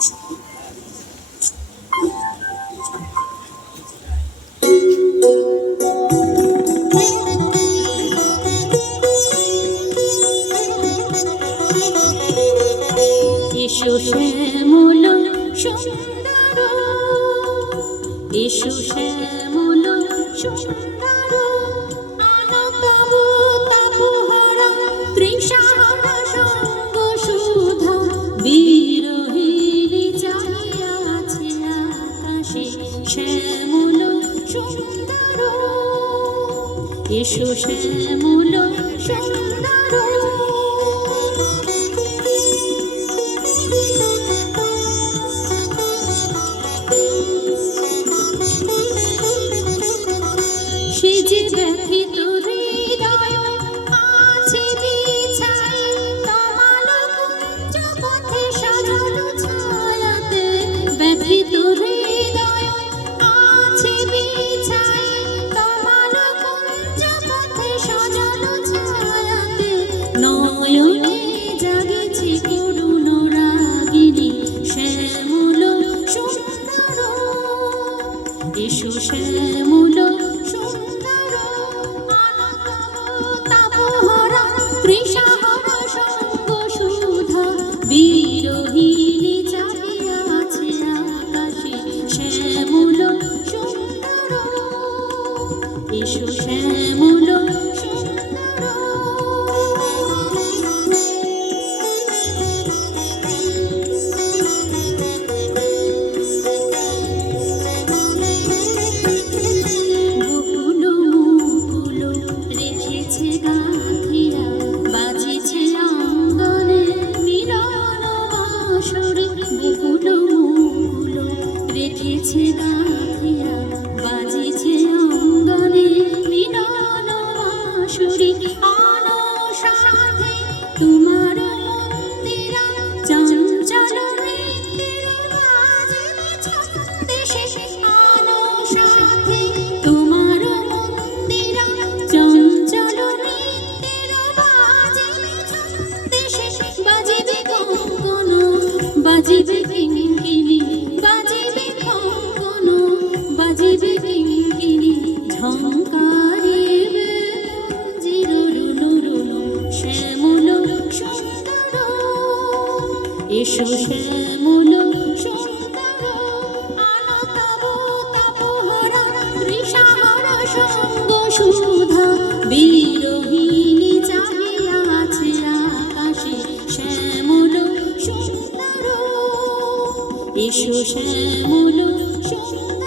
এসো শ্যামল সুন্দর, এসো শ্যামল সুন্দর, আনতব তাপহরা তৃষাহরা সঙ্গ সুধা, বিরহিণী চাহিয়া আছে আকাশে শ্যামল সুন্দর, এসো শ্যামল সুন্দর। সে যে ব্যথিত হৃদয় আছে বিছাই, তমাল কুঞ্জ পথে সাজানো ছায়াতে, ব্যথিত হৃদয় আছে বিছাই, তমাল কুঞ্জ পথে সাজানো ছায়াতে, নয়নে জাগেছে করুণ রাগিনী শ্যামল সুন্দর, এসো শ্যামল সুন্দর, আনতব তাপহরা তৃষাহরা সঙ্গ সুধা, বিরহিণী চাহিয়া আছে আকাশে শ্যামল সুন্দর, এসো শ্যামল সুন্দর। গাঁথিয়া বাজিছে আঙ্গনে মিলন বাঁশরি, বহুল মুকুল রেখেছে গাঁথিয়া বাজিছে আঙ্গনে মিলন বাঁশরি, আনসাথে তোমার মন্দিরা চঞ্চল নৃত্যের বাজিবে ছন্দেশে, আনসাথে তোমার মন্দিরা চঞ্চল নৃত্যের বাজিবে ছন্দেশে, বাজিবে কঙ্কণ বাজিবে কিঙ্কিণী, বাজিবে কঙ্কণ বাজিবে কিঙ্কিণী, ঝঙ্কারিবে মঞ্জির রুনু রুনু শ্যামল সুন্দর, এসো শ্যামল সুন্দর, আনতব তাপহরা তৃষাহরা সঙ্গ সুধা, বিরহিণী চাহিয়া আছে আকাশে শ্যামল সুন্দর, এসো শ্যামল সুন্দর।